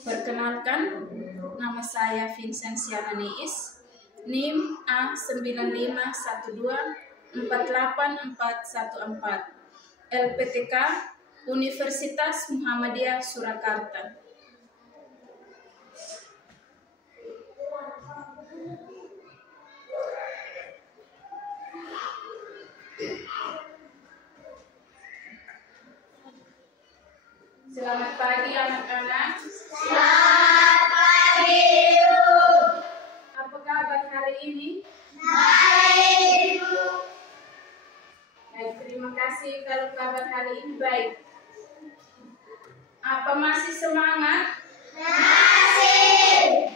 Perkenalkan, nama saya Vincentia Maniis, NIM A951248414, LPTK Universitas Muhammadiyah Surakarta. Selamat pagi anak-anak. Selamat pagi, Ibu. Apa kabar hari ini? Baik, Ibu. Baik, terima kasih kalau kabar hari ini baik. Apa masih semangat? Masih.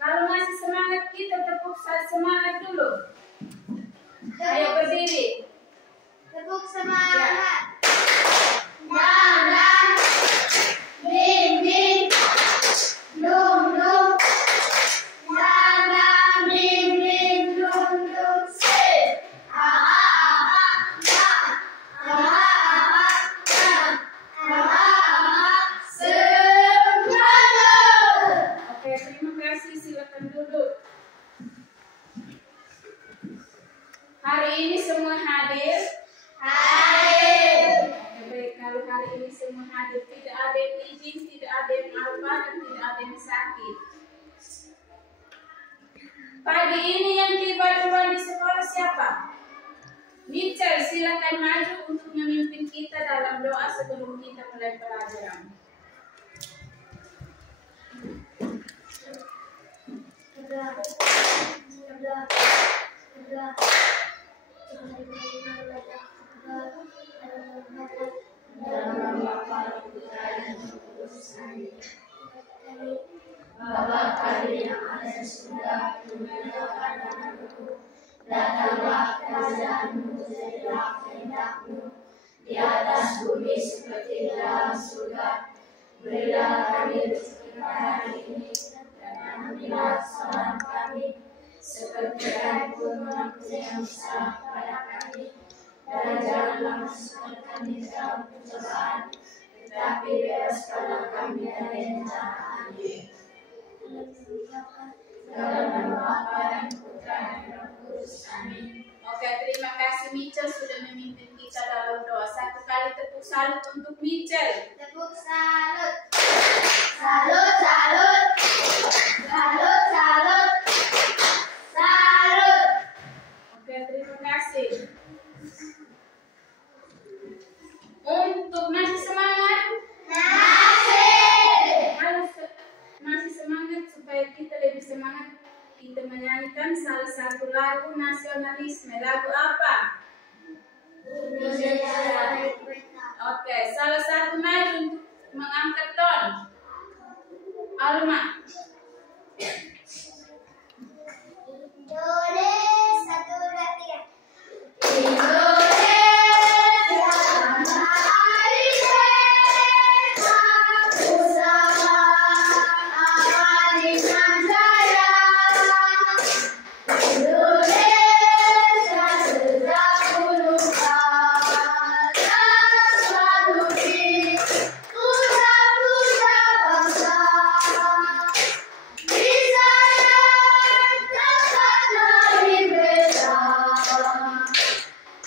Kalau masih semangat, kita tepuk semangat dulu. Ayo berdiri. Tepuk semangat. Dan, ding, ding, dum, dum. Dan, ding, ding, dum, dum. Say. Oke, terima kasih. Silakan duduk. Hari ini semua hadir? Hadir. Baik, kalau hari ini semua hadir, tidak ada yang izin, tidak ada yang apa, dan tidak ada yang sakit. Pagi ini yang tiba duluan di sekolah siapa? Mitchell, silakan maju untuk memimpin kita dalam doa sebelum kita mulai pelajaran. Bapa kami yang ada di surga, dimuliakan namamu. Datanglah kerajaanmu, jadilah kehendakmu di atas bumi seperti di dalam surga. Berilah kami rezeki hari ini, dan ampunilah kesalahan kami, seperti kami pun mengampuni yang bersalah kepada kami. Dan janganlah masukkan kami ke dalam pencobaan, tetapi bebaskanlah kami dari yang jahat. Amin. Dalam nama Bapa dan Putra dan Roh Kudus. Amin. Oke, terima kasih Mitchell sudah memimpin kita dalam doa. Satu kali tepuk salut untuk Mitchell. Tepuk salut. Salut, salut. Salut, salut. Salut. Oke, terima kasih. Untuk masih semangat? Harus masih semangat supaya kita lebih semangat. Kita menyanyikan salah satu lagu nasionalisme. Lagu apa? Oke, salah satu maju untuk mengangkat ton. Alma. Indonesia, 1, 2, 3. Indonesia, hari merdeka, bersama abadi dan jaya. Indonesia sejak dulu kala selalu dipuja-puja bangsa. Di sana tertanam beda,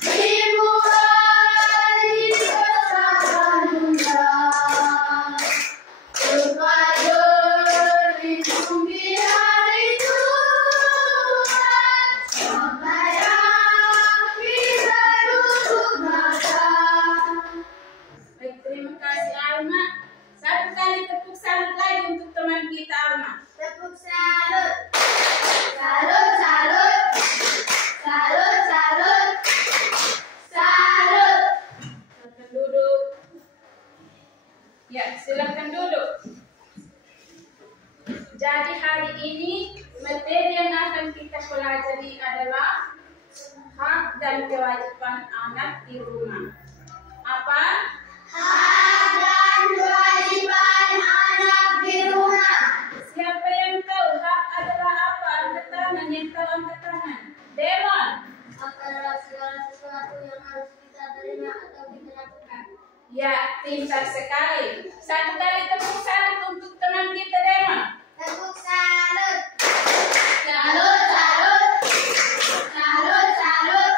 dimulai bersama dunia. Berpadu lindung di hari Tuhan, sampai akhir duduk mata. Baik, terima kasih Alma. Satu kali tepuk salut lagi untuk teman kita Alma. Tepuk salut. Salut, salut. Salut, salut. Salut. Silakan duduk. Ya, silakan duduk. Jadi hari ini materi yang akan kita pelajari adalah hak dan kewajiban anak di rumah. Apa? Hak dan kewajiban anak di rumah. Siapa yang tahu hak adalah apa? Angkat tangan. Yang tahu angkat tangan. Demon. Hak adalah segala sesuatu yang harus kita terima atau kita lakukan. Ya, pintar sekali. Satu kali tepuk salut untuk teman kita, Demon. Tepuk salut. Salut, salut. Salut, salut.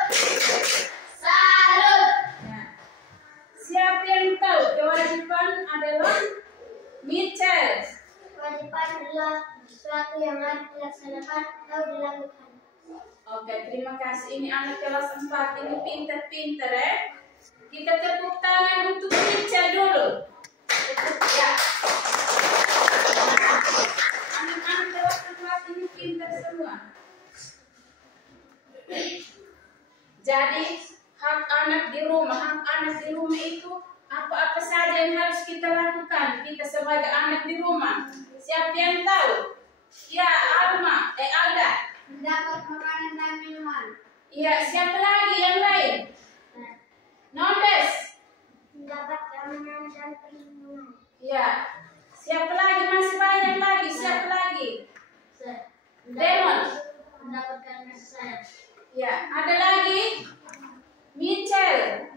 Salut. Nah, siapa yang tahu kewajiban adalah Mitchell? Kewajiban adalah sesuatu yang harus dilaksanakan atau dilakukan. Oke, terima kasih. Ini anak kelas 4 ini pintar-pintar ya. Kita tepuk tangan untuk Mitchell dulu. Ya. Anak-anak kelas 4 ini pintar semua. Jadi hak anak di rumah itu apa-apa saja yang harus kita lakukan kita sebagai anak di rumah. Siapa yang tahu? Ya, Alda. Mendapat makanan dan minuman. Iya, siapa lagi yang lain? Nondes. Mendapat keamanan dan perlindungan. Iya. Siapa lagi? Masih banyak lagi. Siapa lagi? Demon. Mendapatkan kasih sayang. Ya, ada lagi? Mitchell.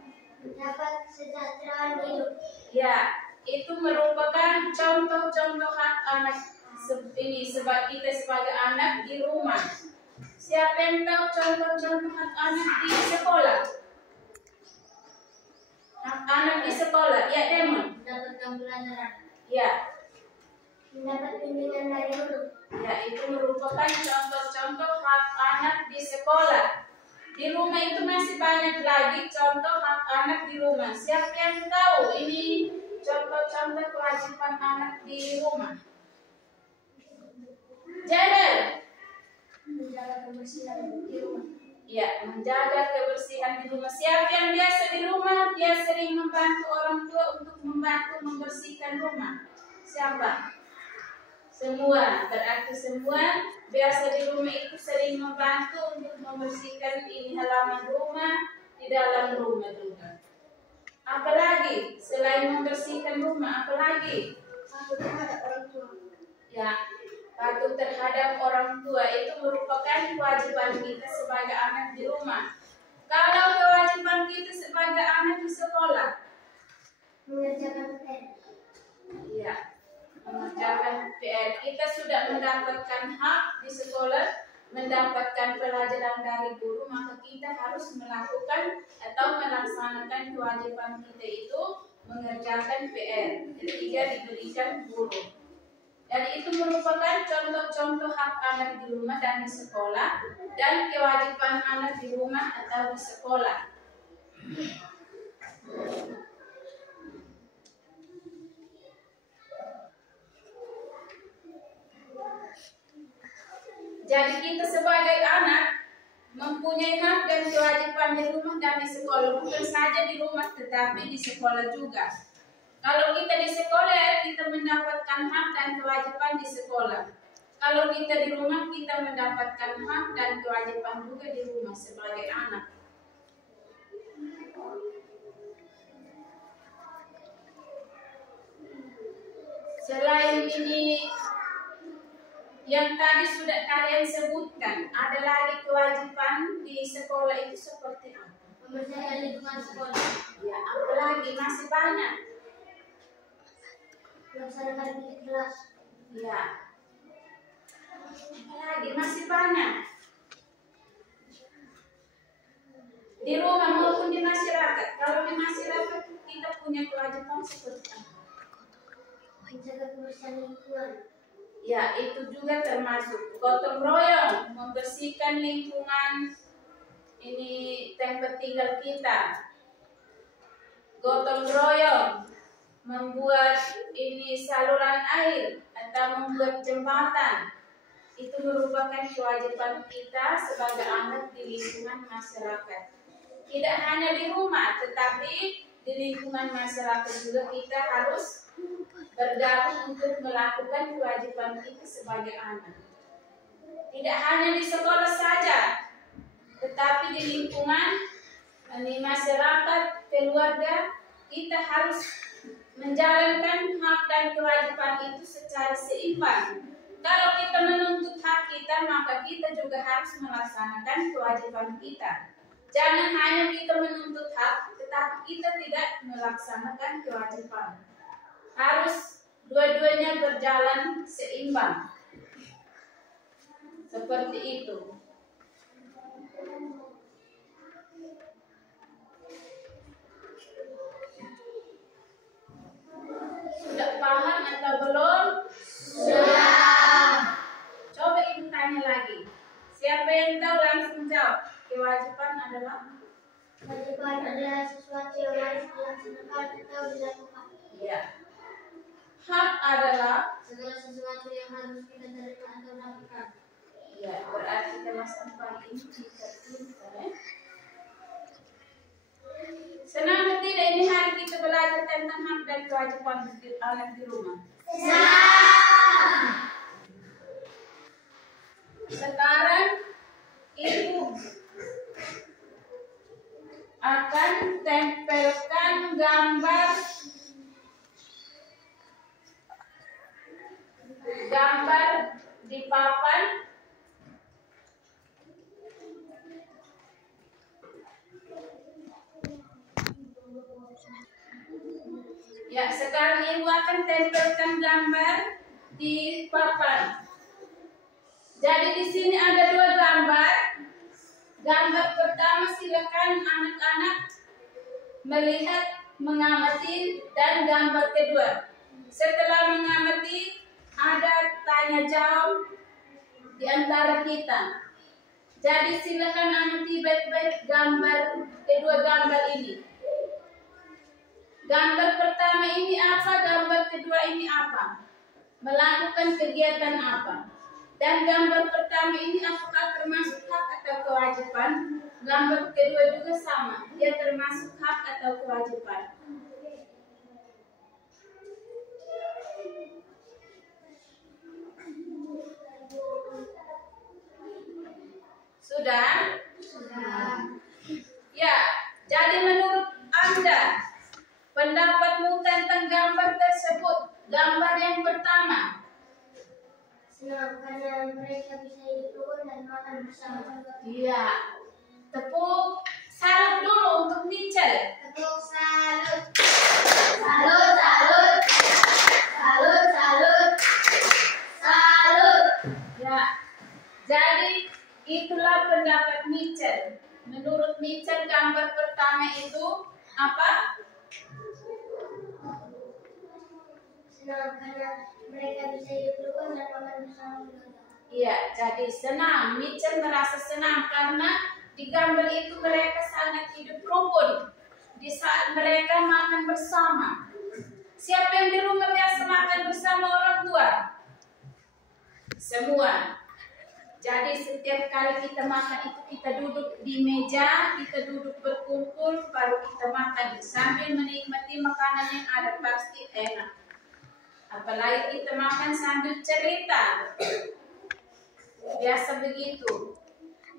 Mendapat kesejahteraan hidup. Ya, itu merupakan contoh-contoh hak anak ini sebab kita sebagai anak di rumah. Siapa yang tahu contoh-contoh hak anak di sekolah? Hak anak di sekolah, ya Demon. Mendapatkan pelajaran. Ya, Mendapat bimbingan dari guru. ya itu merupakan contoh-contoh hak anak di sekolah. Di rumah itu masih banyak lagi contoh hak anak di rumah. Siapa yang tahu ini contoh-contoh kewajiban anak di rumah? Jadel. Menjaga kebersihan di rumah. Ya, menjaga kebersihan di rumah. Siapa yang biasa di rumah? Dia sering membantu orang tua untuk membantu membersihkan rumah. Siapa? Semua. Berarti semua biasa di rumah itu sering membantu untuk membersihkan ini halaman rumah, di dalam rumah juga. Apalagi selain membersihkan rumah, apalagi? Patuh terhadap orang tua. Ya, patuh terhadap orang tua itu merupakan kewajiban kita sebagai anak di rumah. Kalau kewajiban kita sebagai anak di sekolah, Mengerjakan PR. ya, mengerjakan PR. Kita sudah mendapatkan hak di sekolah, mendapatkan pelajaran dari guru, maka kita harus melakukan atau melaksanakan kewajiban kita itu mengerjakan PR. Ketiga diberikan guru. Dan itu merupakan contoh-contoh hak anak di rumah dan di sekolah dan kewajiban anak di rumah atau di sekolah. Jadi kita sebagai anak mempunyai hak dan kewajiban di rumah dan di sekolah. Bukan saja di rumah tetapi di sekolah juga. Kalau kita di sekolah, kita mendapatkan hak dan kewajiban di sekolah. Kalau kita di rumah, kita mendapatkan hak dan kewajiban juga di rumah sebagai anak. Selain ini, yang tadi sudah kalian sebutkan, ada lagi kewajiban di sekolah itu seperti apa? Membersihkan lingkungan sekolah. Ya, apalagi masih banyak. Melaksanakan di kelas. Ya. Apalagi masih banyak. Di rumah maupun di masyarakat. Kalau di masyarakat kita punya kewajiban seperti apa? Menjaga kebersihan lingkungan. Ya, itu juga termasuk gotong royong, membersihkan lingkungan ini tempat tinggal kita. Gotong royong, membuat ini saluran air atau membuat jembatan. Itu merupakan kewajiban kita sebagai anak di lingkungan masyarakat. Tidak hanya di rumah, tetapi di lingkungan masyarakat juga kita harus bergabung untuk melakukan kewajiban kita sebagai anak. Tidak hanya di sekolah saja, tetapi di lingkungan, di masyarakat, keluarga, kita harus menjalankan hak dan kewajiban itu secara seimbang. Kalau kita menuntut hak kita, maka kita juga harus melaksanakan kewajiban kita. Jangan hanya kita menuntut hak, tetapi kita tidak melaksanakan kewajiban. Harus dua-duanya berjalan seimbang. Seperti itu. Sudah paham atau belum? Sudah. Coba ibu tanya lagi. Siapa yang tahu langsung jawab. Kewajiban adalah? Kewajiban adalah sesuatu yang harus dilaksanakan atau dilakukan. Iya. Hak adalah Segala sesuatu yang harus kita terima atau lakukan. Iya, berarti kelas 4 ini kita pintar ya. Senang atau tidak ini hari kita belajar tentang hak dan kewajiban anak di rumah? Senang. Sekarang ibu akan tempelkan gambar di papan. Ya, sekarang ibu akan tempelkan gambar di papan. Jadi di sini ada dua gambar. Gambar pertama silakan anak-anak melihat, mengamati, dan gambar kedua. Setelah mengamati, ada tanya jawab di antara kita. Jadi silakan amati baik-baik kedua gambar ini. Gambar pertama ini apa? Gambar kedua ini apa? Melakukan kegiatan apa? Dan gambar pertama ini apakah termasuk hak atau kewajiban? Gambar kedua juga sama. Dia termasuk hak atau kewajiban. Sudah? Sudah. Ya, jadi menurut Anda, pendapatmu tentang gambar tersebut, gambar yang pertama. Senang karena mereka bisa hidup rukun dan makan bersama. Iya. Tepuk salut dulu untuk Mitchell. Tepuk salut. Salut, salut. Salut, salut. Salut. Ya. Jadi itulah pendapat Mitchell. Menurut Mitchell gambar pertama itu apa? Senang karena mereka bisa hidup rukun dan makan bersama keluarga. Iya, jadi senang. Mitchell merasa senang karena di gambar itu mereka sangat hidup rukun. Di saat mereka makan bersama. Siapa yang di rumah biasa makan bersama orang tua? Semua. Jadi setiap kali kita makan itu kita duduk di meja, kita duduk berkumpul, baru kita makan sambil menikmati makanan yang ada, pasti enak. Apalagi kita makan sambil cerita. Biasa begitu.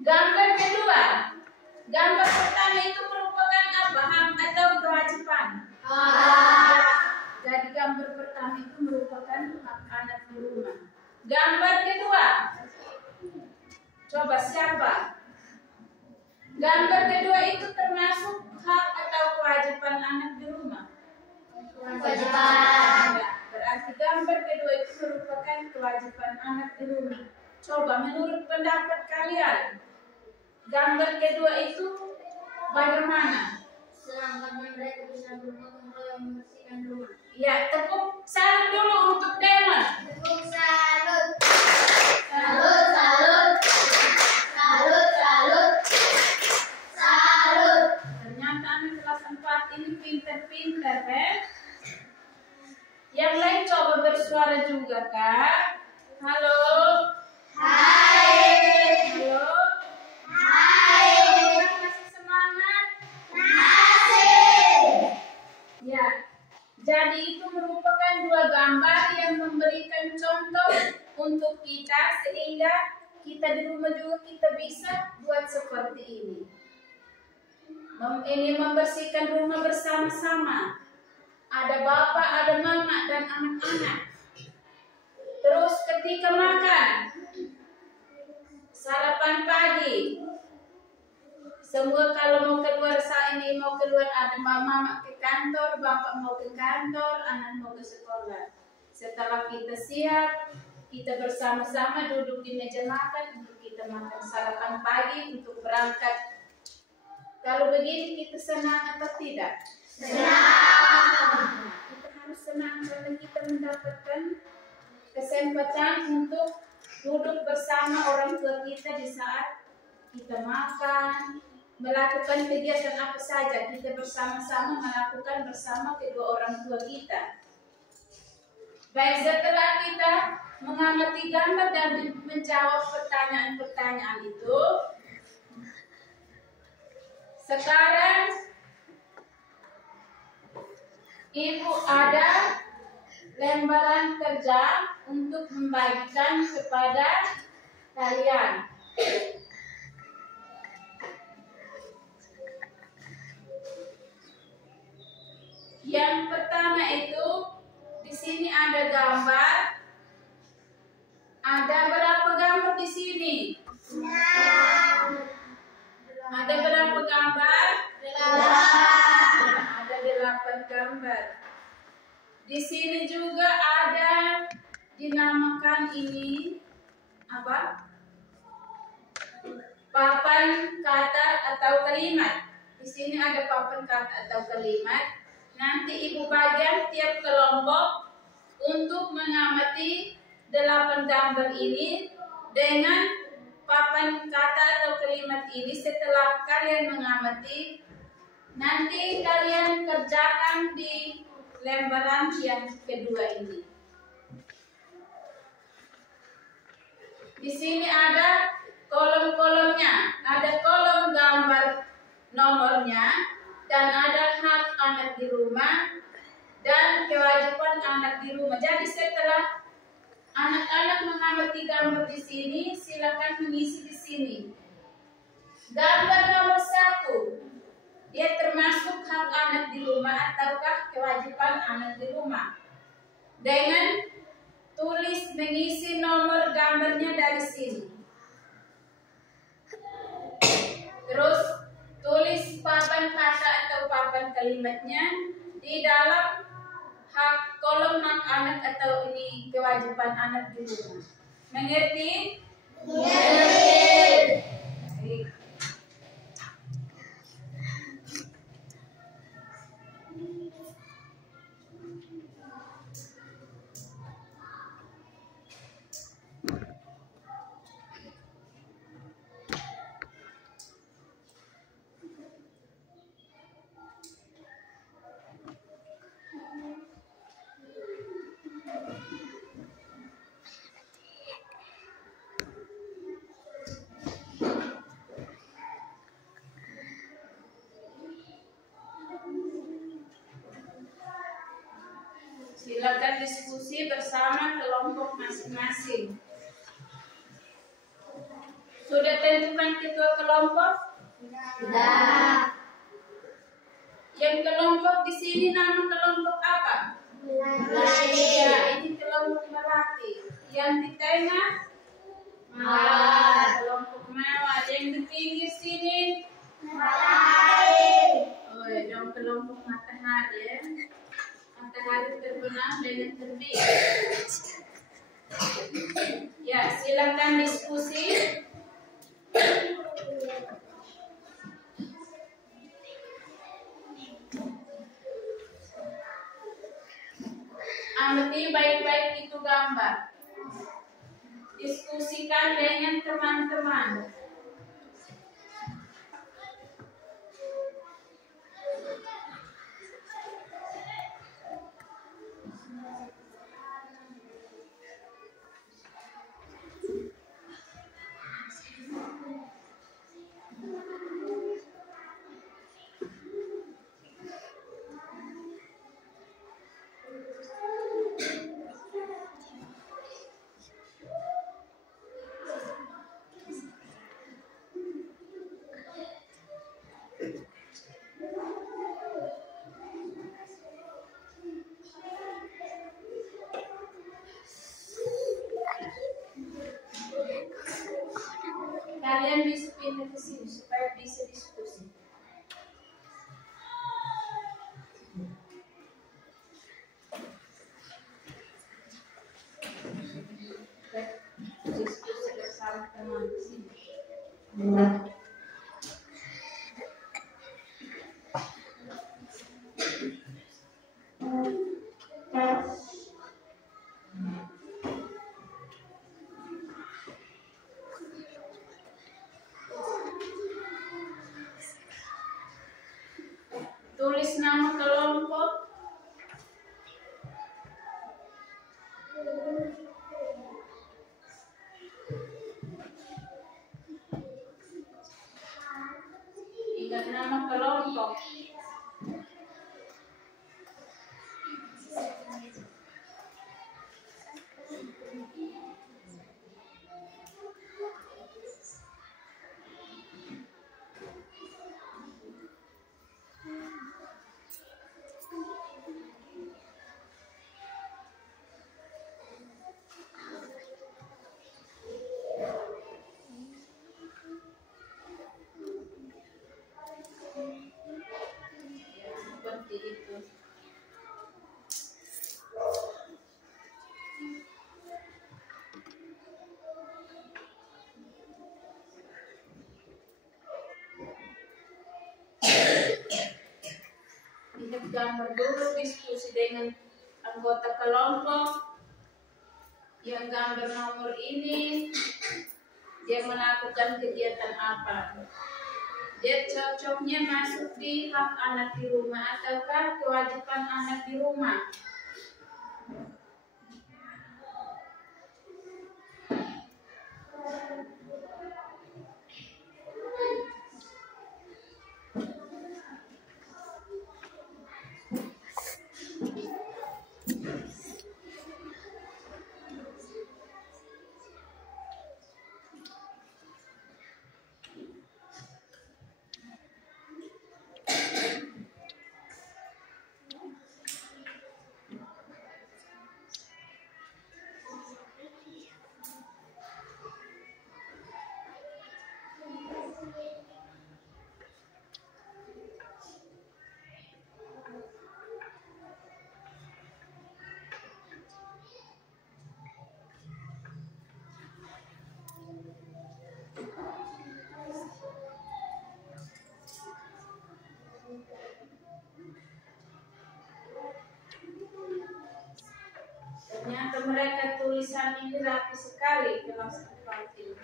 Gambar kedua. Gambar pertama itu merupakan apa? Hak atau kewajiban? Jadi gambar pertama itu merupakan hak anak di rumah. Gambar kedua. Coba siapa? Gambar kedua itu termasuk hak atau kewajiban anak di rumah? Kewajiban. Berarti gambar kedua itu merupakan kewajiban anak di rumah. Coba menurut pendapat kalian, gambar kedua itu bagaimana? Senang karena mereka bisa bergotong royong membersihkan rumah. Ya, tepuk salut dulu untuk Demon. Tepuk salut. Salut, salut. Salut, salut. Salut. Ternyata anak kelas 4 ini pintar-pintar, Yang lain coba bersuara juga, Kak. Halo. Hai. Halo. Hai. Masih semangat? Masih. Ya. Jadi itu merupakan dua gambar yang memberikan contoh untuk kita sehingga kita di rumah juga kita bisa buat seperti ini. Ini membersihkan rumah bersama-sama. Ada bapak, ada mama, dan anak-anak. Terus ketika makan, sarapan pagi, Semua kalau mau keluar saat ini mau keluar, ada mama ke kantor, bapak mau ke kantor, anak mau ke sekolah. Setelah kita siap, kita bersama-sama duduk di meja makan untuk kita makan sarapan pagi untuk berangkat. Kalau begini kita senang atau tidak? Senang. Kita harus senang karena kita mendapatkan kesempatan untuk duduk bersama orang tua kita di saat kita makan, melakukan kegiatan apa saja, kita bersama-sama melakukan bersama kedua orang tua kita. Baik, setelah kita mengamati gambar dan menjawab pertanyaan-pertanyaan itu, sekarang Ibu ada lembaran kerja untuk membagikan kepada kalian. Yang pertama itu di sini ada gambar. Ada berapa gambar di sini? Ada berapa gambar? 8. Ada 8 gambar. Di sini juga ada dinamakan ini apa? Papan kata atau kalimat. Di sini ada papan kata atau kalimat. Nanti ibu bagian tiap kelompok untuk mengamati 8 gambar ini dengan papan kata atau kalimat ini. Setelah kalian mengamati, nanti kalian kerjakan di lembaran yang kedua ini. Di sini ada kolom-kolomnya, ada kolom gambar nomornya, dan ada hak anak di rumah dan kewajiban anak di rumah. Jadi setelah anak-anak mengamati gambar di sini, silakan mengisi di sini. Gambar nomor 1, dia termasuk hak anak di rumah ataukah kewajiban anak di rumah. Dengan tulis mengisi nomor gambarnya dari sini. Terus tulis papan kata atau papan kalimatnya di dalam kolom hak anak atau ini kewajiban anak di rumah. Mengerti? Baik. Silakan diskusi bersama kelompok masing-masing. Sudah tentukan ketua kelompok? Sudah. Yang kelompok di sini nama kelompok apa? Ya, ini kelompok Melati. Yang di tengah? Mawar. Kelompok Mawar. Yang di pinggir sini? Matahari. Oh, dong kelompok Matahari ya. Matahari terbenam dengan terbit. Ya, silakan diskusi. Amati baik-baik itu gambar. Diskusikan dengan teman-teman. diskusi dengan anggota kelompok yang gambar nomor ini. Dia melakukan kegiatan apa? Dia cocoknya masuk di hak anak di rumah ataukah kewajiban anak di rumah? Ternyata mereka tulisan ini rapi sekali kelas 4 ini.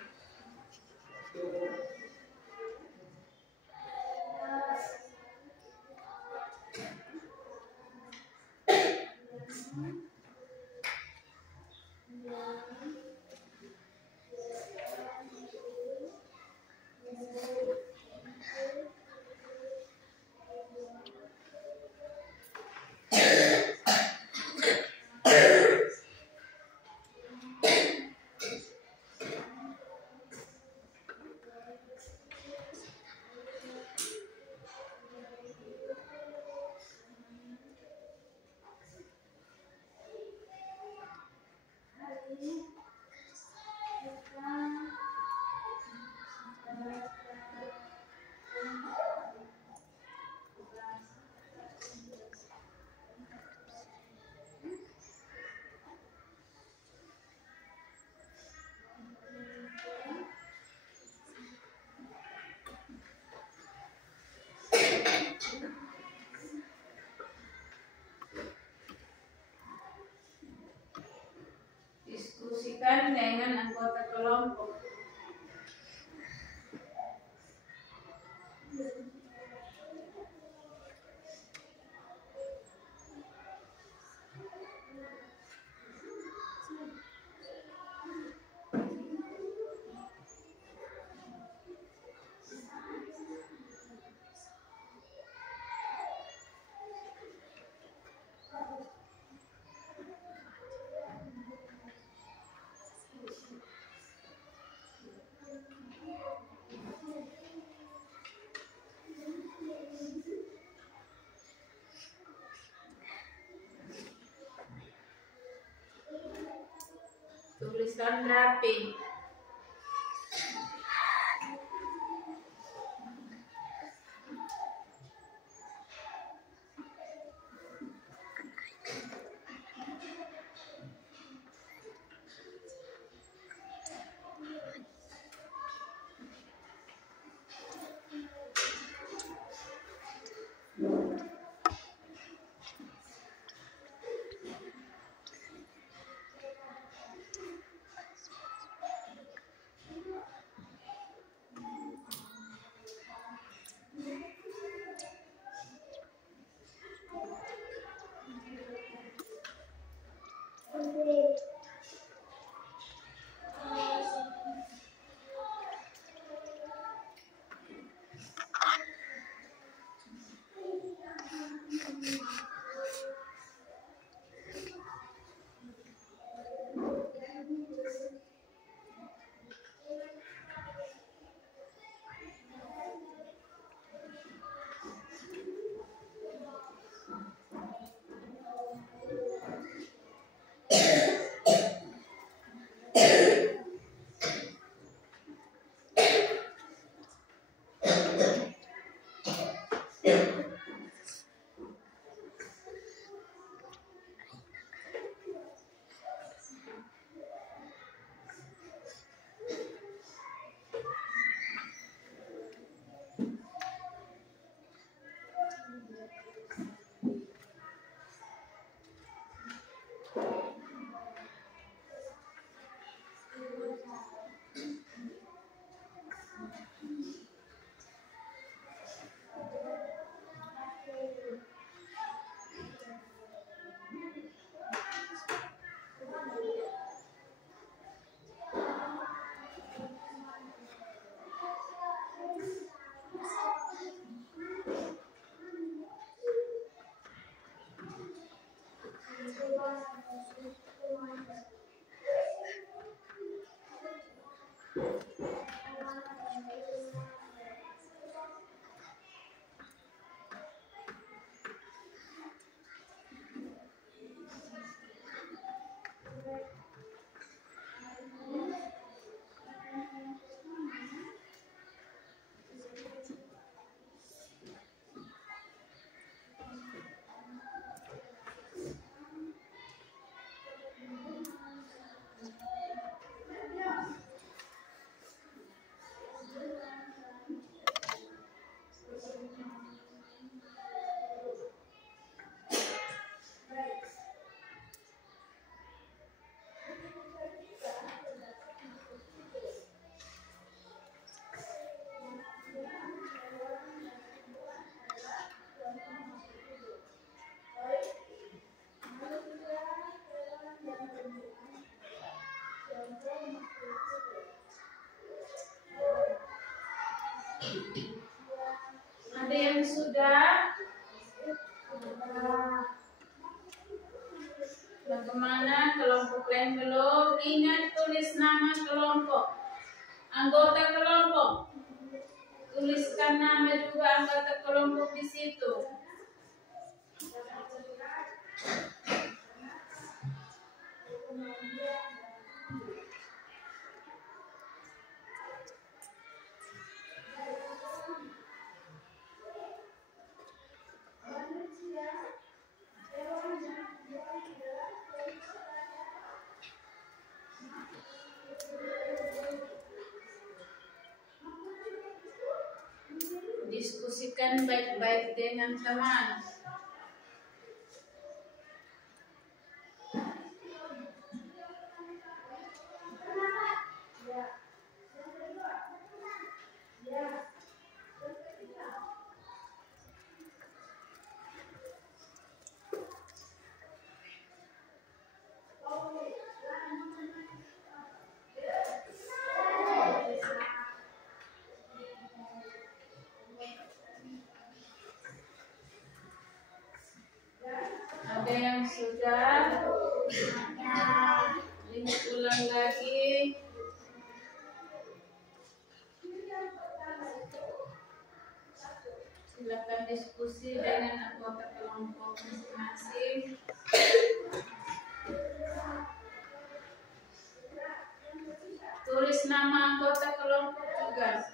Diskusikan dengan anggota kelompok. Tulisan rapi. yang sudah? Bagaimana kelompok lain belum? Ingat tulis nama kelompok, anggota kelompok. Tuliskan nama juga anggota kelompok di situ. Diskusikan baik-baik dengan teman. Ada yang sudah? Lihat ulang lagi. Silakan diskusi dengan anggota kelompok masing-masing. Tulis nama anggota kelompok juga.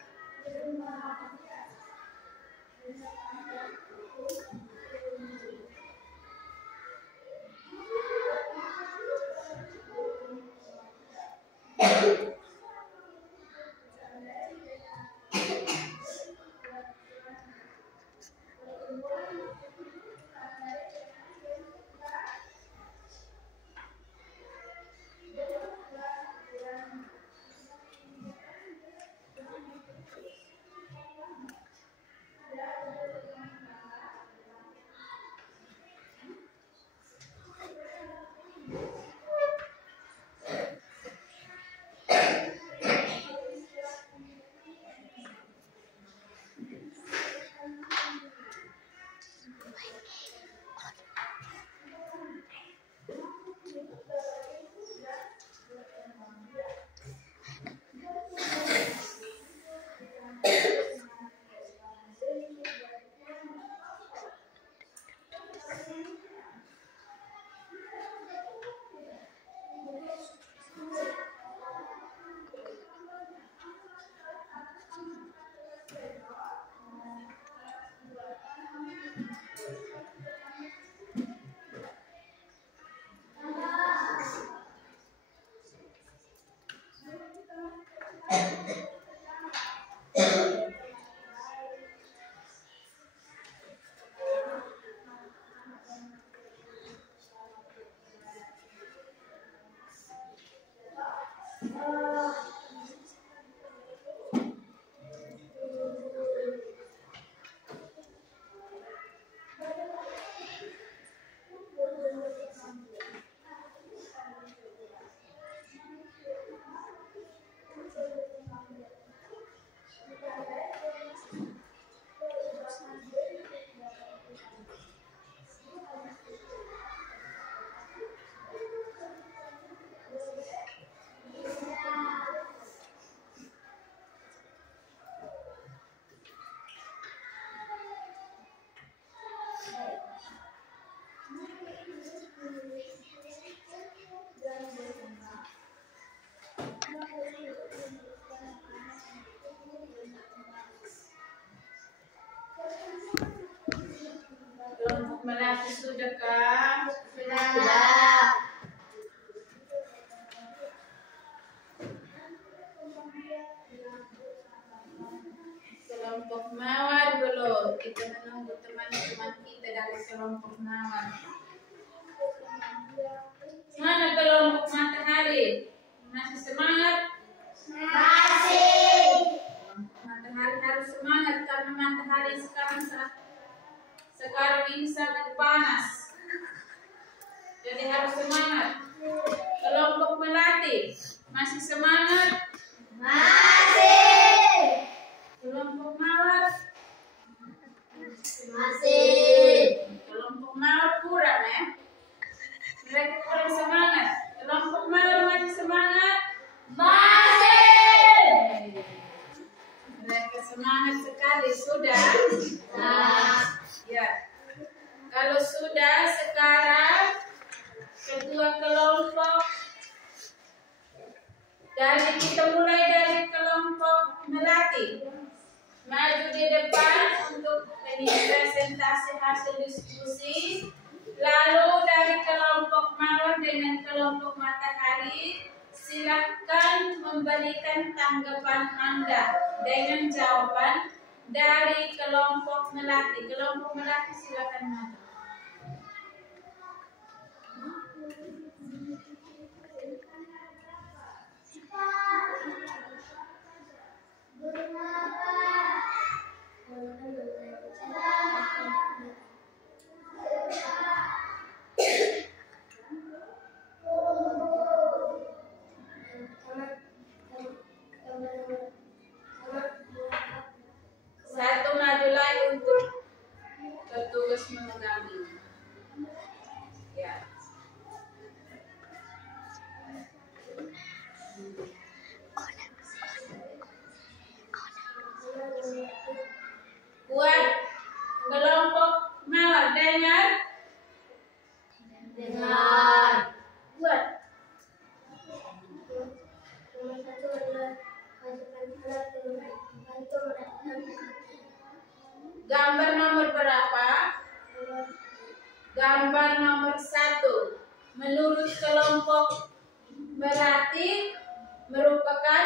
Kelompok Melati sudahkah? Sudah. Kelompok Mawar belum. Kita menunggu teman-teman kita dari kelompok Mawar. Mana kelompok Matahari? Masih semangat? Masih. Matahari harus semangat karena matahari sekarang ini sangat panas. Jadi harus semangat. Kelompok Melati masih semangat? Masih. Kelompok Mawar hari, silahkan memberikan tanggapan Anda dengan jawaban dari kelompok melati. Kelompok melati silakan maju. Satu maju lagi untuk bertugas menunggangi. Ya. Buat kelompok mawar dengar? Dengar. Buat. Nomor satu adalah wajibkan anak membantu mendapatkan Gambar nomor berapa? Gambar nomor 1. Menurut kelompok melati merupakan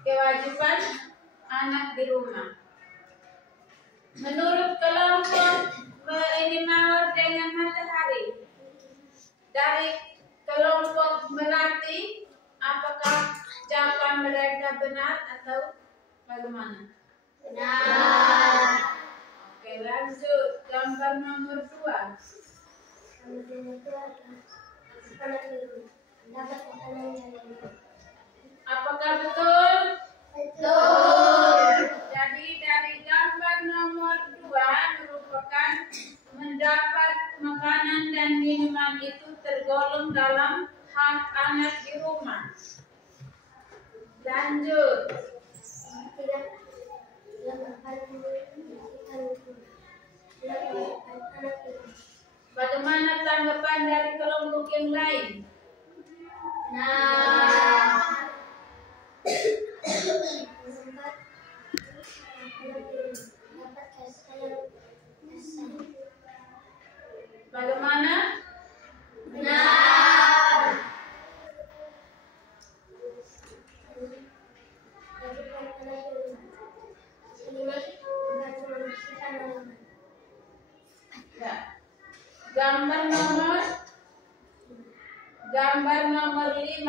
kewajiban anak di rumah. Menurut kelompok ini mawar dengan matahari, dari kelompok melati, apakah jawaban mereka benar atau bagaimana? benar. Oke, lanjut gambar nomor 2. Apakah betul? Betul. Jadi dari gambar nomor 2 merupakan mendapat makanan dan minuman itu tergolong dalam hak anak di rumah. Lanjut. Bagaimana tanggapan dari kelompok yang lain? Benar. Bagaimana? Benar. Ya. Gambar nomor 5.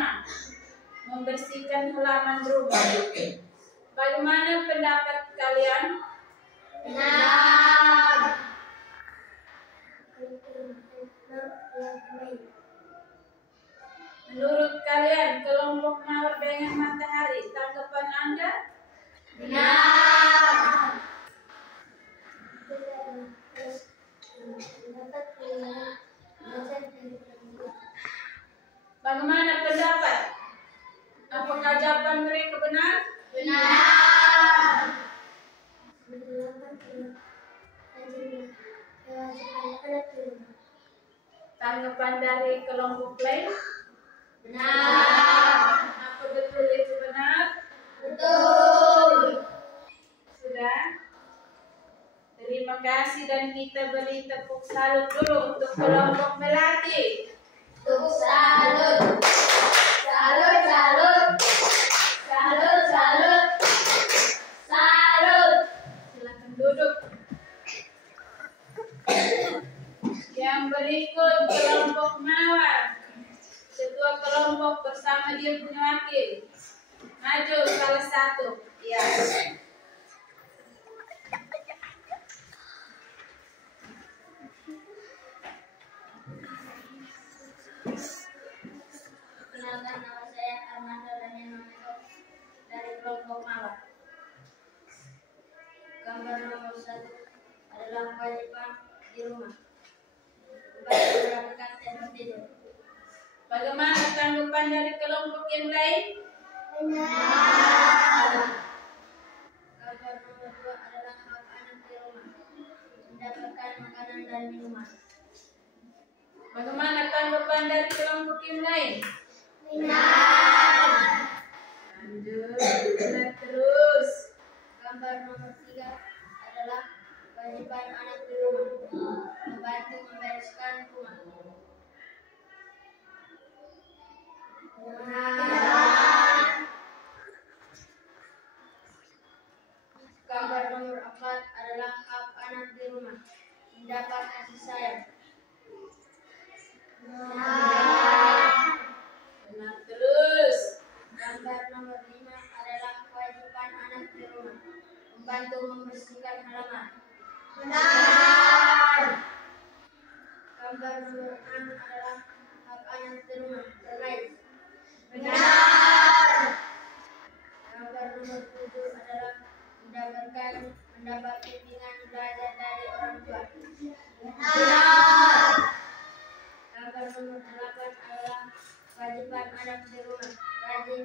Membersihkan halaman rumah. Bagaimana pendapat kalian? Benar. Menurut kalian kelompok mawar dengan matahari, tanggapan Anda? Benar. Bagaimana pendapat? Apakah jawaban mereka benar? Benar. Tanggapan dari kelompok lain? Benar. Apa betul itu benar? Betul. Sudah? Terima kasih dan kita beri tepuk salut dulu untuk kelompok melati. Tepuk salut. Salut, salut. Salut, salut. Salut. Silakan duduk. Yang berikut kelompok mawar. Ketua kelompok bersama dia punya wakil. Maju salah satu. Ya. Kenalkan, nama saya Armando Daniel dari kelompok mawar. Gambar nomor 1 adalah kewajiban di rumah. Membantu merapikan tempat tidur. Bagaimana tanggapan dari kelompok yang lain? Benar. Gambar nomor 2 adalah hak anak di rumah. Mendapatkan makanan dan minuman. Bagaimana tanggapan dari kelompok yang lain? Benar. Lanjut, lihat terus. Gambar nomor 3 adalah kewajiban anak di rumah. Membantu membereskan rumah. nomor 6 adalah hak anak di rumah bermain. Benar. Gambar nomor 7 adalah mendapat bimbingan belajar dari orang tua. Benar. Gambar nomor 8 adalah kewajiban anak di rumah rajin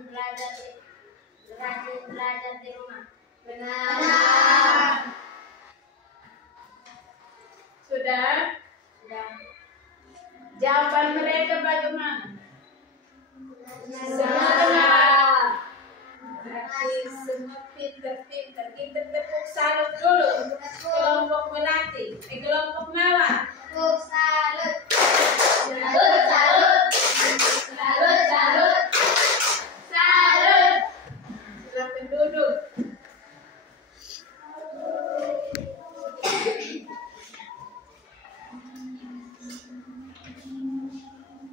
belajar di rumah. Benar. Sudah? Sudah. Jawaban mereka bagaimana? Benar. Berarti semua pintar-pintar. Kita tepuk salut dulu untuk kelompok melati. Kelompok mawar. Tepuk salut. Salut, salut. Salut, salut. Salut. Silakan duduk.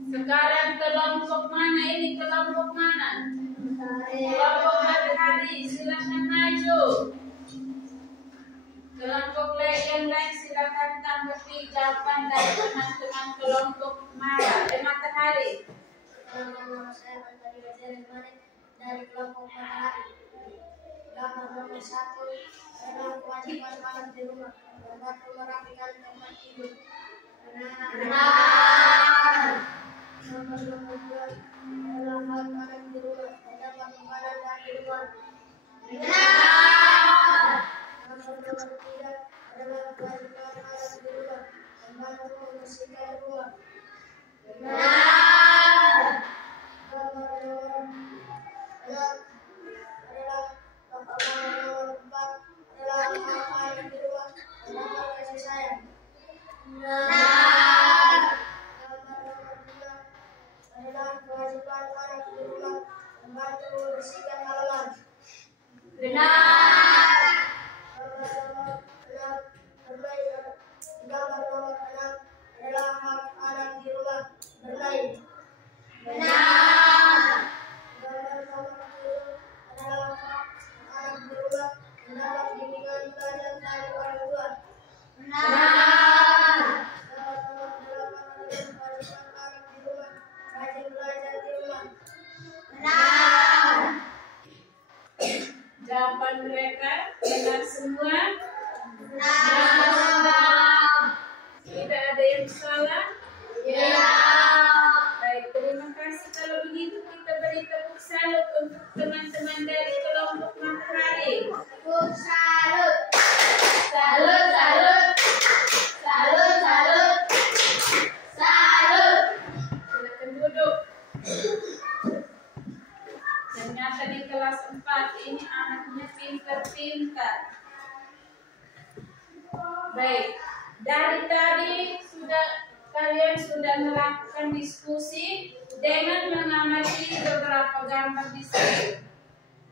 Sekarang kelompok mana ini? Kelompok mana? Kelompok matahari, silakan maju. Kelompok yang lain silakan tanggapi jawaban dari teman-teman kelompok matahari. Nama saya Antari Wajah Kemarin dari kelompok matahari. Gambar nomor 1 adalah kewajiban anak di rumah membantu merapikan tempat tidur. Benar. Nomor 2 adalah hak anak di rumah mendapat makanan dari luar. Benar. Nomor 3 adalah kewajiban anak di rumah membantu membersihkan rumah. Benar. Nomor 4 adalah hak anak di rumah mendapat kasih sayang. Benar. Nomor 5 adalah kewajiban anak di rumah membantu membersihkan halaman. Benar. Gambar nomor 6 adalah hak anak di rumah bermain. Benar. Gambar nomor 7 adalah hak anak di rumah mendapat bimbingan belajar dari orang tua. Benar. Gambar nomor 8 adalah kewajiban anak di rumah rajin belajar di rumah. Benar. Jawaban mereka benar semua. Benar. Tidak ada yang salah. Ya. Baik, terima kasih. Kalau begitu kita beri tepuk salut untuk teman-teman dari kelompok matahari. Tepuk salut. Salut, salut. Salut, salut. Salut. Silakan duduk. Ternyata di kelas 4 ini anaknya pintar-pintar. Baik, dari tadi kalian sudah melakukan diskusi dengan mengamati beberapa gambar di sini.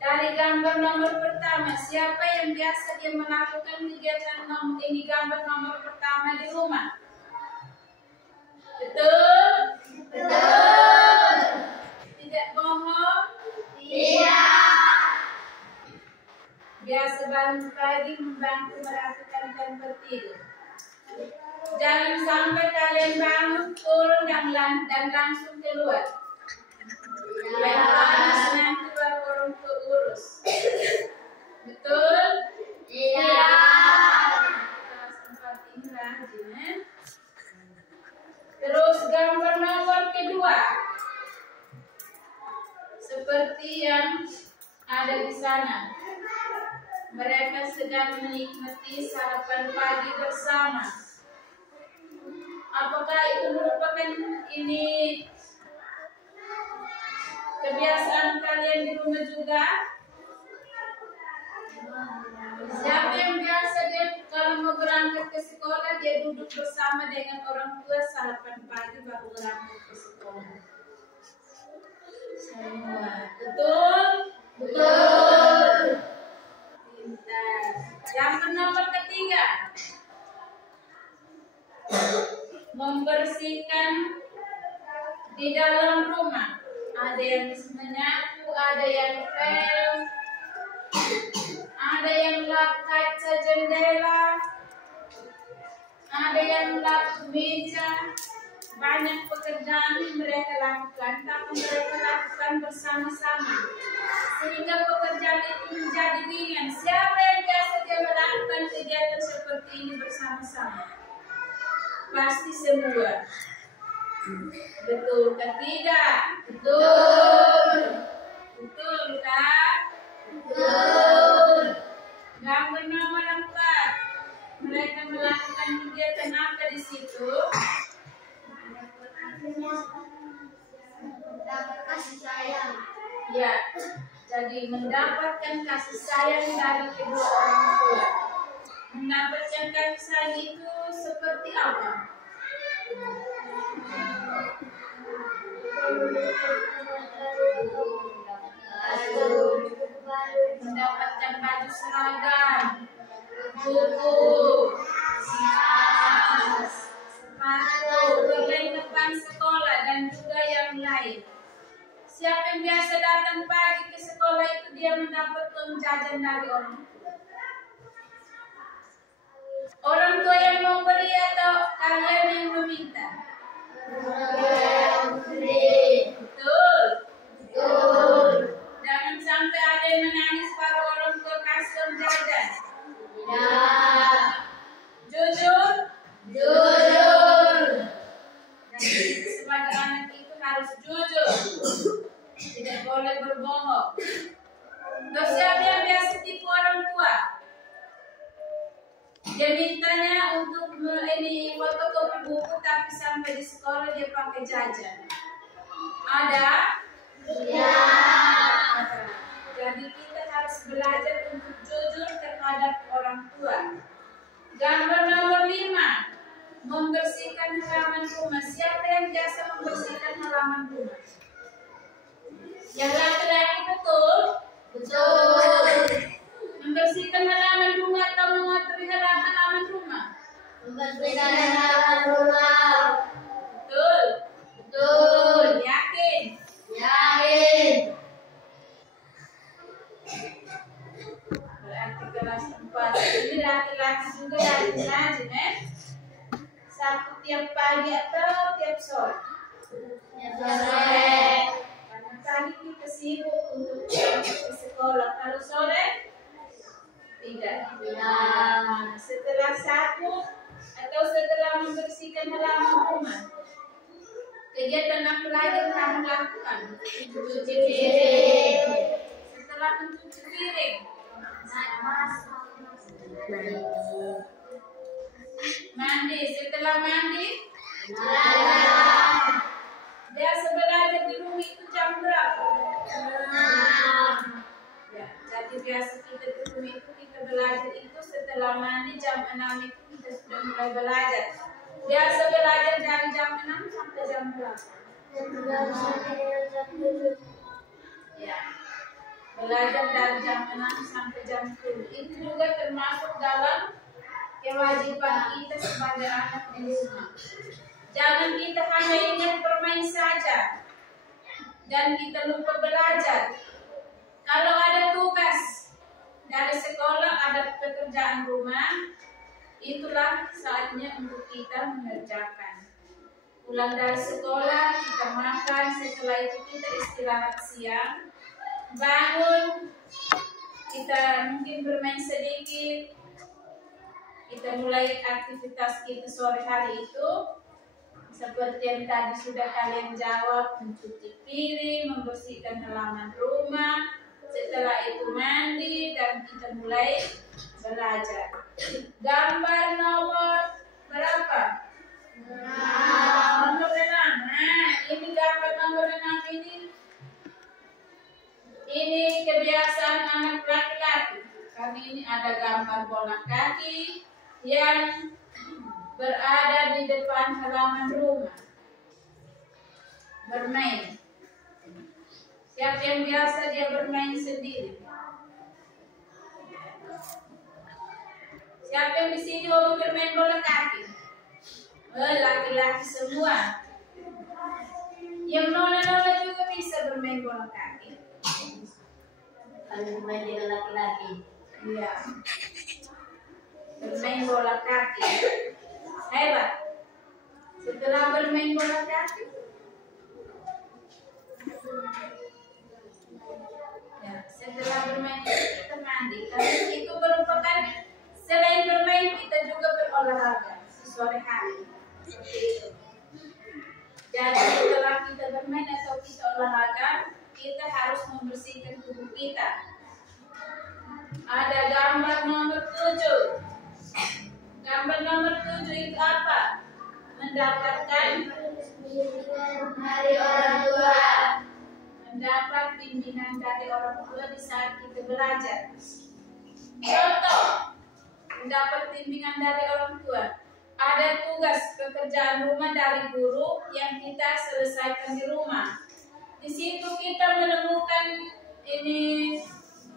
Dari gambar nomor pertama, siapa yang biasa dia melakukan kegiatan ini gambar nomor pertama di rumah? Betul? Betul. Tidak bohong? Tidak. Biasa bangun pagi membantu merapikan tempat tidur. Jangan sampai kalian bangun, turun dan langsung keluar. Yang panas nanti baru orang tua urus. Betul? Iya. Kelas 4 ini rajin, ya. Terus gambar nomor kedua. Seperti yang ada di sana. Mereka sedang menikmati sarapan pagi bersama. Apakah itu merupakan ini kebiasaan kalian di rumah juga? Siapa yang biasa dia kalau mau berangkat ke sekolah dia duduk bersama dengan orang tua sarapan pagi baru berangkat ke sekolah? Semua. Betul? Betul. Pintar. Yang nomor ketiga, membersihkan di dalam rumah. Ada yang menyapu, ada yang pel, ada yang lap kaca jendela, ada yang lap meja, banyak pekerjaan yang mereka lakukan, tapi mereka lakukan bersama-sama. Sehingga pekerjaan itu menjadi ringan. Siapa yang biasa dia melakukan kegiatan seperti ini bersama-sama? Pasti semua. Betul tidak? Betul. Betul kan? Betul. Gambar nomor 4. Mereka melakukan kegiatan apa di situ? Dapat kasih sayang. Ya, jadi mendapatkan kasih sayang dari kedua orang tua. Mendapatkan kasih sayang itu seperti apa? Mendapatkan baju seragam, buku, sepatu, perlengkapan sekolah, dan juga yang lain. Siapa yang biasa datang pagi ke sekolah itu dia mendapat uang jajan dari orang tua. Orang tua yang memberi atau kalian yang meminta? Betul. Betul. Jangan sampai ada yang menangis pada orang tua kasih uang jajan. Ya. Jujur? Jujur. Jadi sebagai anak itu harus jujur. Tidak boleh berbohong. Terus siapa yang biasa tipu orang tua? Dia mintanya untuk ini fotokopi buku, tapi sampai di sekolah dia pakai jajan. Ada? Ya. Ada. Jadi kita harus belajar untuk jujur terhadap orang tua. Gambar nomor 5. Membersihkan halaman rumah. Siapa yang biasa membersihkan halaman rumah? Yang laki-laki betul? Betul. Membersihkan halaman rumah atau mengotori halaman rumah? Membersihkan halaman rumah. Betul. Betul. Yakin? Yakin. Berarti kelas 4. Ini laki-laki juga rajin-rajin, Sapu tiap pagi atau tiap sore? Tiap sore. Karena pagi kita sibuk untuk ke sekolah. Kalau sore? Tidak. Nah, setelah sapu atau setelah membersihkan halaman rumah, kegiatan apa lagi yang kamu lakukan? Mencuci piring. Setelah mencuci piring, mandi. Setelah mandi, biasa belajar di rumah itu jam berapa? Ya, jadi biasa kita di rumah itu kita belajar itu setelah mandi jam 6 itu kita sudah mulai belajar. Biasa belajar dari jam 6 sampai jam berapa? Ya, belajar dari jam 6 sampai jam 10. Itu juga termasuk dalam kewajiban kita sebagai anak di rumah. Jangan kita hanya ingat bermain saja dan kita lupa belajar. Kalau ada tugas dari sekolah, ada pekerjaan rumah, itulah saatnya untuk kita mengerjakan. Pulang dari sekolah, kita makan, setelah itu kita istirahat siang, bangun, kita mungkin bermain sedikit, kita mulai aktivitas kita sore hari itu, seperti yang tadi sudah kalian jawab, mencuci piring, membersihkan halaman rumah, setelah itu mandi, dan kita mulai belajar. Gambar nomor berapa? Nomor 6. Nah, ini gambar nomor 6 ini. Ini kebiasaan anak laki-laki. Karena ini ada gambar bola kaki yang berada di depan halaman rumah. Bermain. Siapa yang biasa dia bermain sendiri? Siapa yang di sini hobi bermain bola kaki? Laki-laki semua. Yang nona-nona juga bisa bermain bola kaki. Kalau bermain dengan laki-laki. Iya. Bermain bola kaki. Hebat. Setelah bermain bola kaki, ya, setelah bermain kita mandi. Karena itu merupakan selain bermain kita juga berolahraga di sore hari. Seperti itu. Jadi setelah kita bermain atau kita olahraga, kita harus membersihkan tubuh kita. Ada gambar nomor 7. Gambar nomor 7 itu apa? Mendapatkan bimbingan dari orang tua. Mendapat bimbingan dari orang tua di saat kita belajar. Contoh, mendapat bimbingan dari orang tua. Ada tugas pekerjaan rumah dari guru yang kita selesaikan di rumah. Di situ kita menemukan ini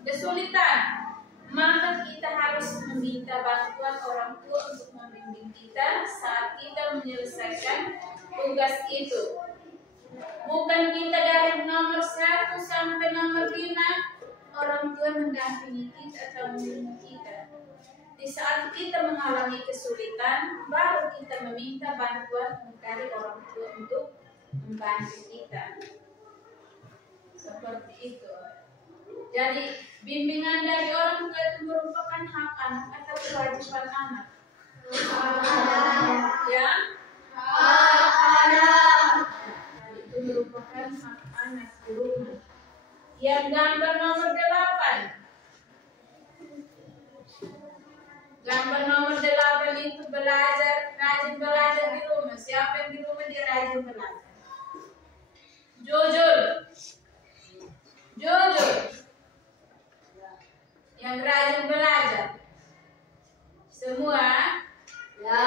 kesulitan, maka kita harus meminta bantuan orang tua untuk membimbing kita saat kita menyelesaikan tugas itu. Bukan kita dari nomor 1 sampai nomor 5 orang tua mendampingi kita atau membimbing kita. Di saat kita mengalami kesulitan, baru kita meminta bantuan dari orang tua untuk membantu kita. Seperti itu. Jadi, bimbingan dari orang tua itu merupakan hak anak atau kewajiban anak? Ya? Hak anak. Itu merupakan hak anak di rumah. Yang gambar nomor 8. Gambar nomor 8 itu belajar, rajin belajar di rumah. Siapa yang di rumah dia rajin belajar? Jujur. Jujur. Yang rajin belajar. Semua? Ya.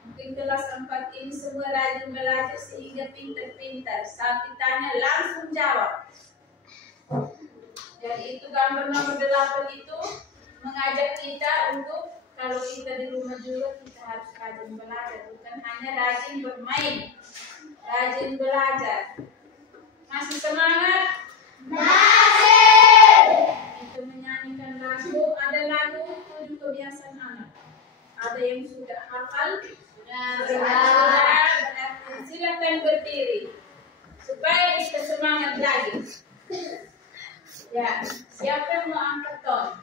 Mungkin kelas 4 ini semua rajin belajar sehingga pintar-pintar. Saat ditanya langsung jawab. Jadi itu gambar nomor 8 itu mengajak kita untuk kalau kita di rumah juga kita harus rajin belajar, bukan hanya rajin bermain, rajin belajar. Masih semangat? Masih. Kita menyanyikan lagu, ada lagu 7 kebiasaan anak. Ada yang sudah hafal? Sudah. Silakan berdiri supaya kita semangat lagi. Ya, siapa yang mau angkat ton?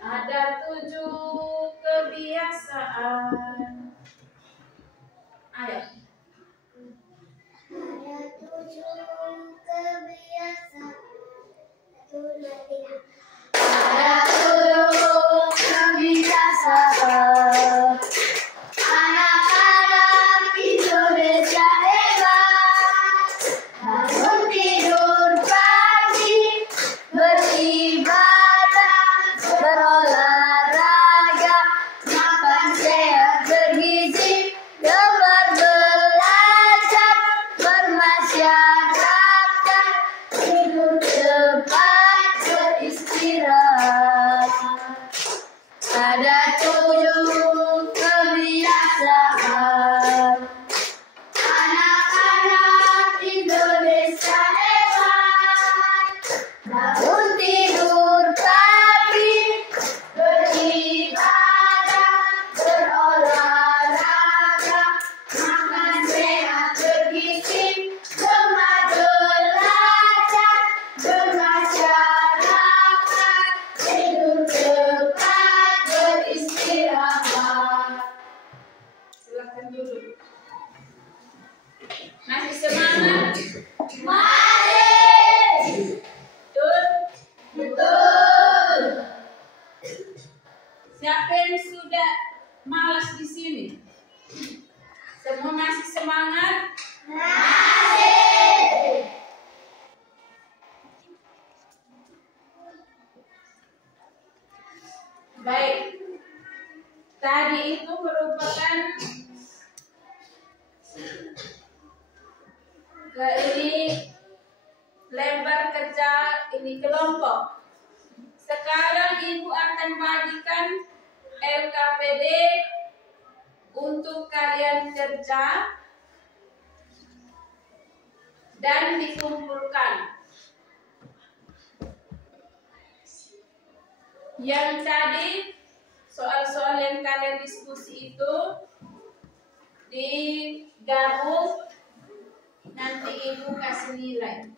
Ada 7 kebiasaan. Ayo. Ada 7 kebiasaan. Ada 7 kebiasaan. Anak-anak Indonesia hebat. Bangun tidur pagi, beribadah, berolahraga, makan sehat bergizi, gemar belajar, bermasyarakat, tidur cepat, beristirahat. Ada 7 kebiasaan. Anak-anak Indonesia hebat. Bangun tidur pagi, beribadah, berolahraga, makan sehat bergizi, gemar belajar, bermasyarakat, tidur cepat, beristirahat. Silakan duduk. Masih semangat? Masih. Betul? Betul. Siapa yang sudah malas di sini? Semua masih semangat? Masih. Baik. Tadi itu merupakan ini lembar kerja ini kelompok. Sekarang Ibu akan bagikan LKPD untuk kalian kerja dan dikumpulkan. Yang tadi soal-soal yang kalian diskusi itu digabung, nanti ibu kasih nilai.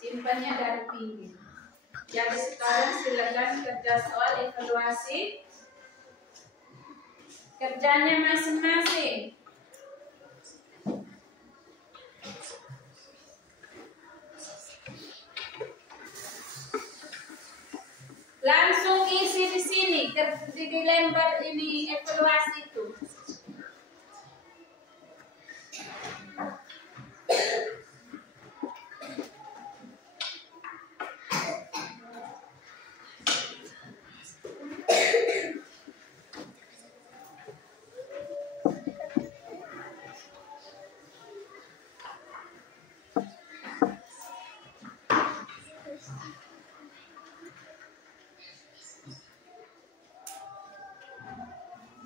Simpannya dari pinggir. Jadi sekarang silakan kerja soal evaluasi. Kerjanya masing-masing. Langsung isi di sini, di lembar ini evaluasi itu.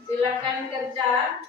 Silakan kerja.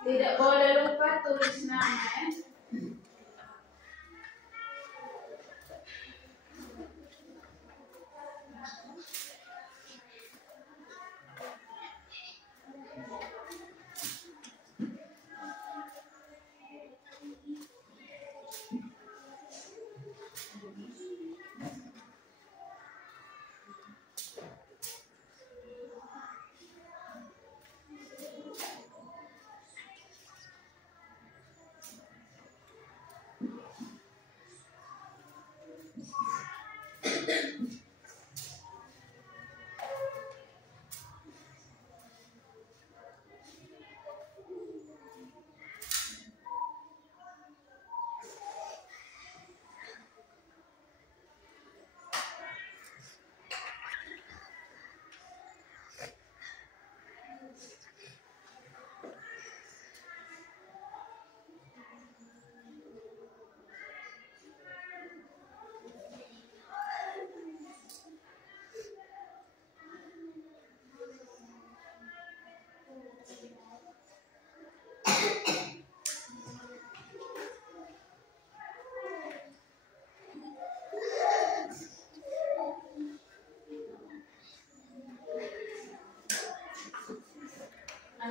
Tidak boleh lupa tulis nama ya.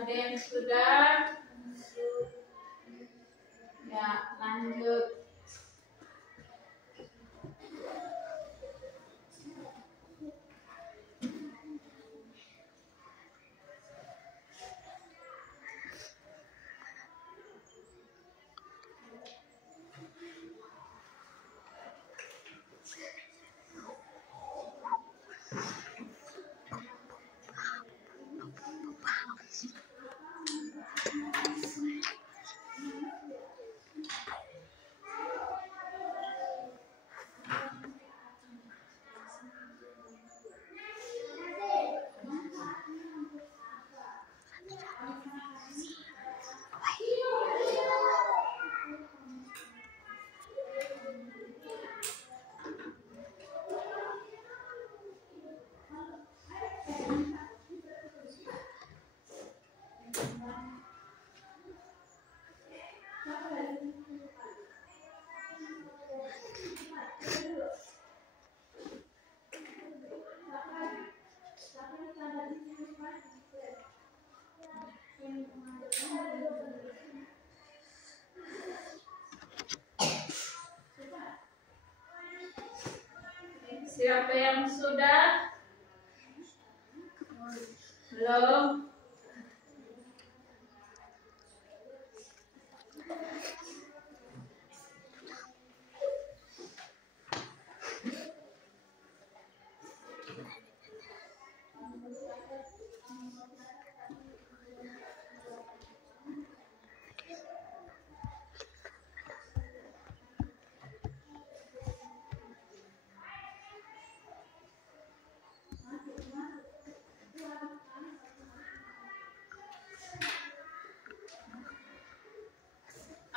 Ada yang sudah? Ya, lanjut. Siapa yang sudah? Belum?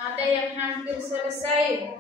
Ada yang hampir selesai.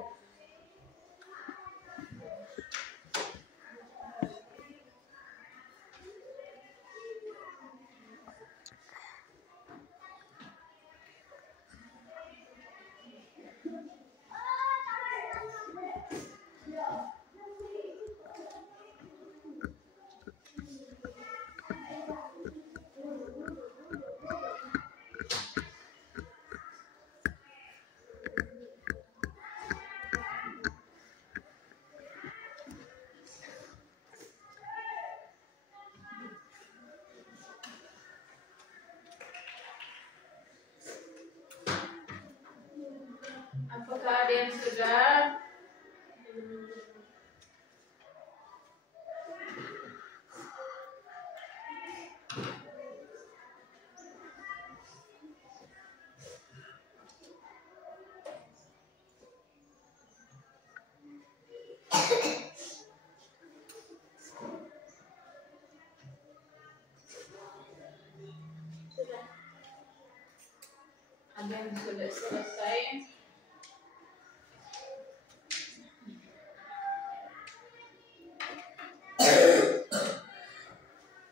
Apakah ada yang sudah? Ada yang sudah selesai?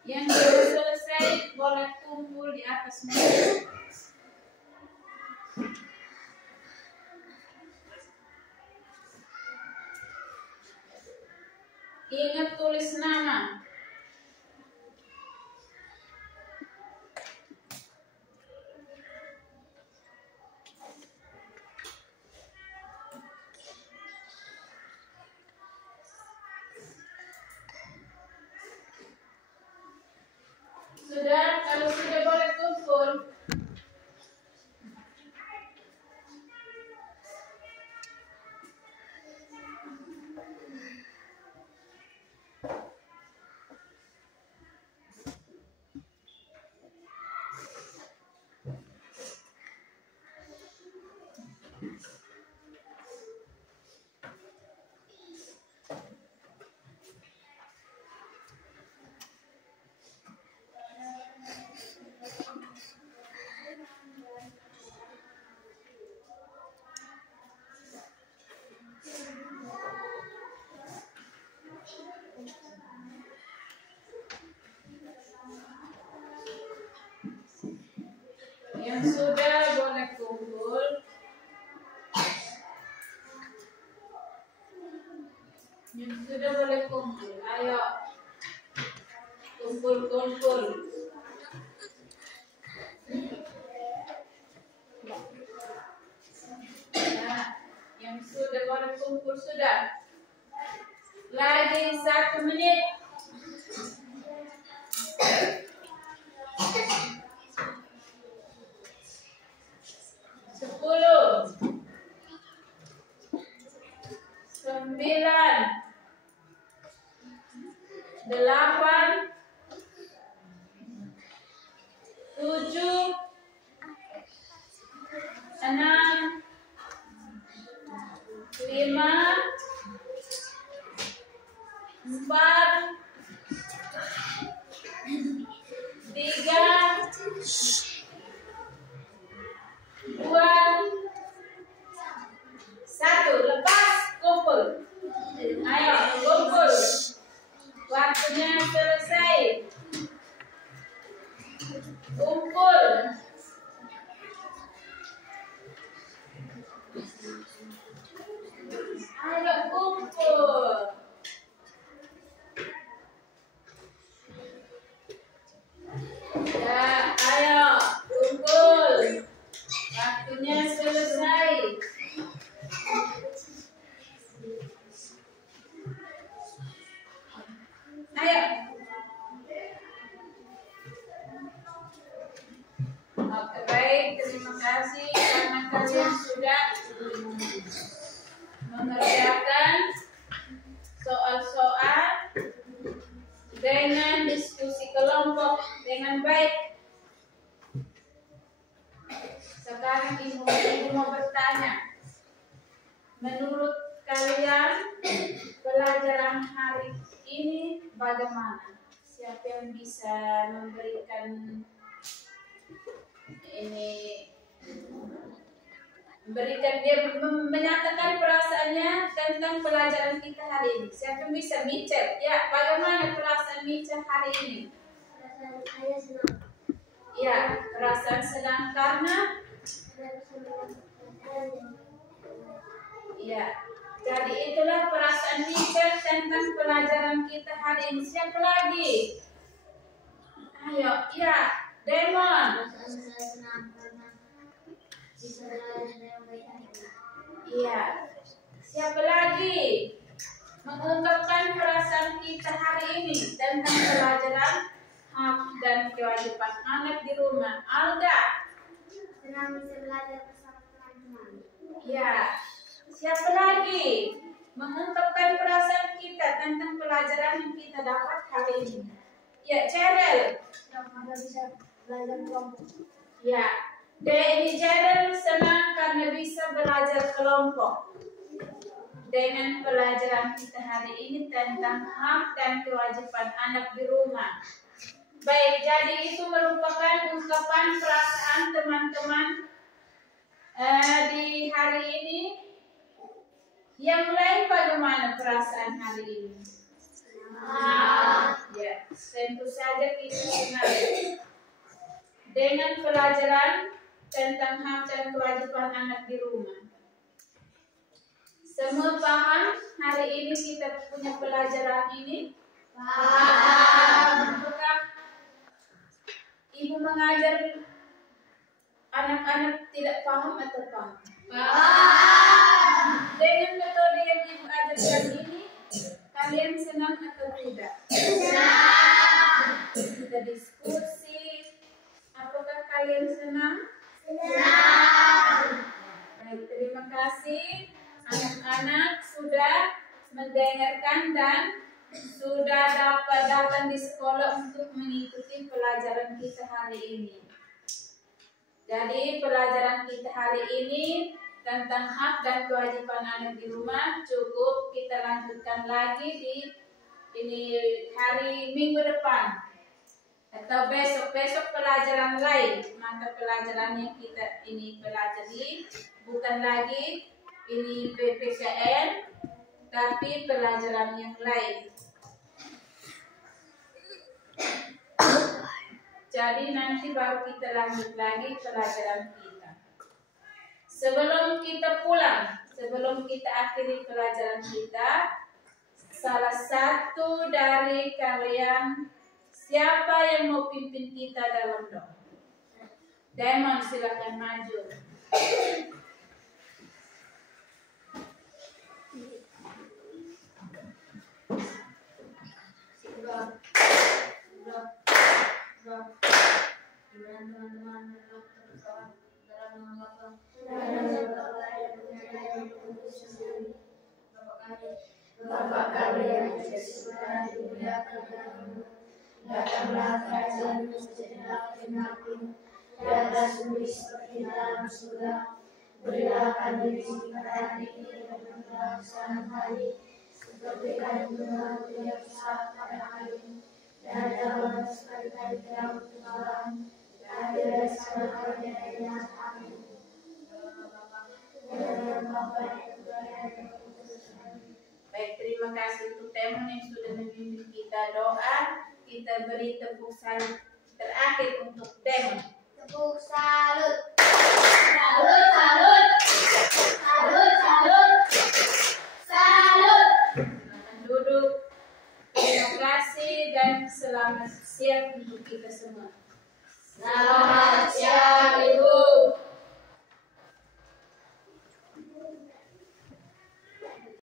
Yang sudah selesai boleh kumpul di atas meja. Ingat tulis nama. Sudah, kalau sudah boleh kumpul. Yang sudah boleh kumpul. Yang sudah boleh kumpul. Ayo. Kumpul. Yang sudah pada kumpul sudah. Lagi 1 menit. 10, 9, 8, 7, 6, 5, 4, 3, 2, 1. Lepas, kumpul. Ayo, kumpul. Waktunya selesai. Kumpul. Ayo, kumpul. Ya, ayo, kumpul. Waktunya selesai. Ayo. Oke, baik. Terima kasih karena kalian sudah mengerjakan soal-soal dengan diskusi kelompok dengan baik. Sekarang Ibu mau bertanya. Menurut kalian pelajaran hari ini bagaimana? Siapa yang bisa memberikan menyatakan perasaannya tentang pelajaran kita hari ini? Siapa yang bisa Mitchell? Ya, bagaimana perasaan Mitchell hari ini? Perasaan saya senang. Ya, perasaan senang karena ya. Jadi itulah perasaan Mitchell tentang pelajaran kita hari ini. Siapa lagi? Ayo, ya, Demon. Perasaan saya senang karena bisa belajar dengan baik. Iya. Siapa lagi? Mengungkapkan perasaan kita hari ini tentang pelajaran hak dan kewajiban anak di rumah. Alda. Senang bisa belajar bersama teman-teman. Ya. Siapa lagi? Mengungkapkan perasaan kita tentang pelajaran yang kita dapat hari ini. Ya, Cheryl. Senang bisa belajar kelompok. Ya. Ini Cheryl senang karena bisa belajar kelompok. Dengan pelajaran kita hari ini tentang hak dan kewajiban anak di rumah. Baik, jadi itu merupakan ungkapan perasaan teman-teman di hari ini. Yang lain bagaimana perasaan hari ini? Ya, tentu saja kita senang dengan pelajaran tentang hak dan kewajiban anak di rumah. Semua paham hari ini kita punya pelajaran ini? Paham. Apakah Ibu mengajar anak-anak tidak paham atau paham? Paham. Dengan metode yang Ibu ajarkan ini, kalian senang atau tidak? Senang. Kita diskusi. Apakah kalian senang? Senang. Baik, terima kasih. Anak-anak sudah mendengarkan dan sudah dapat datang di sekolah untuk mengikuti pelajaran kita hari ini. Jadi pelajaran kita hari ini tentang hak dan kewajiban anak di rumah cukup. Kita lanjutkan lagi di hari minggu depan atau besok pelajaran lain. Mata pelajaran yang kita ini pelajari bukan lagi ini PPKN, tapi pelajaran yang lain. Jadi nanti baru kita lanjut lagi pelajaran kita. Sebelum kita pulang, sebelum kita akhiri pelajaran kita, salah satu dari kalian siapa yang mau pimpin kita dalam doa? Demon, silakan maju. Gimana teman-teman dalam nama Bapa, Bapa kami yang ada di surga, dimuliakan namamu. Datanglah kerajaanmu, sejadilah kehendakmu di atas bumi seperti di dalam surga. Berilah kami rezeki hari ini dan berilah kesalahan kami, seperti kami mengampuni yang bersalah pada kami. Dan janganlah sekali-kali dalam kegelapan, tapi bebaskanlah kami dari jahat. Amin. Baik, terima kasih untuk teman yang sudah membimbing kita doa. Kita beri tepuk salut terakhir untuk teman. Tepuk salut. Salut, salut. Salut, salut. Salut. Selamat duduk. Terima kasih dan selamat siang untuk kita semua. Selamat siang, Ibu.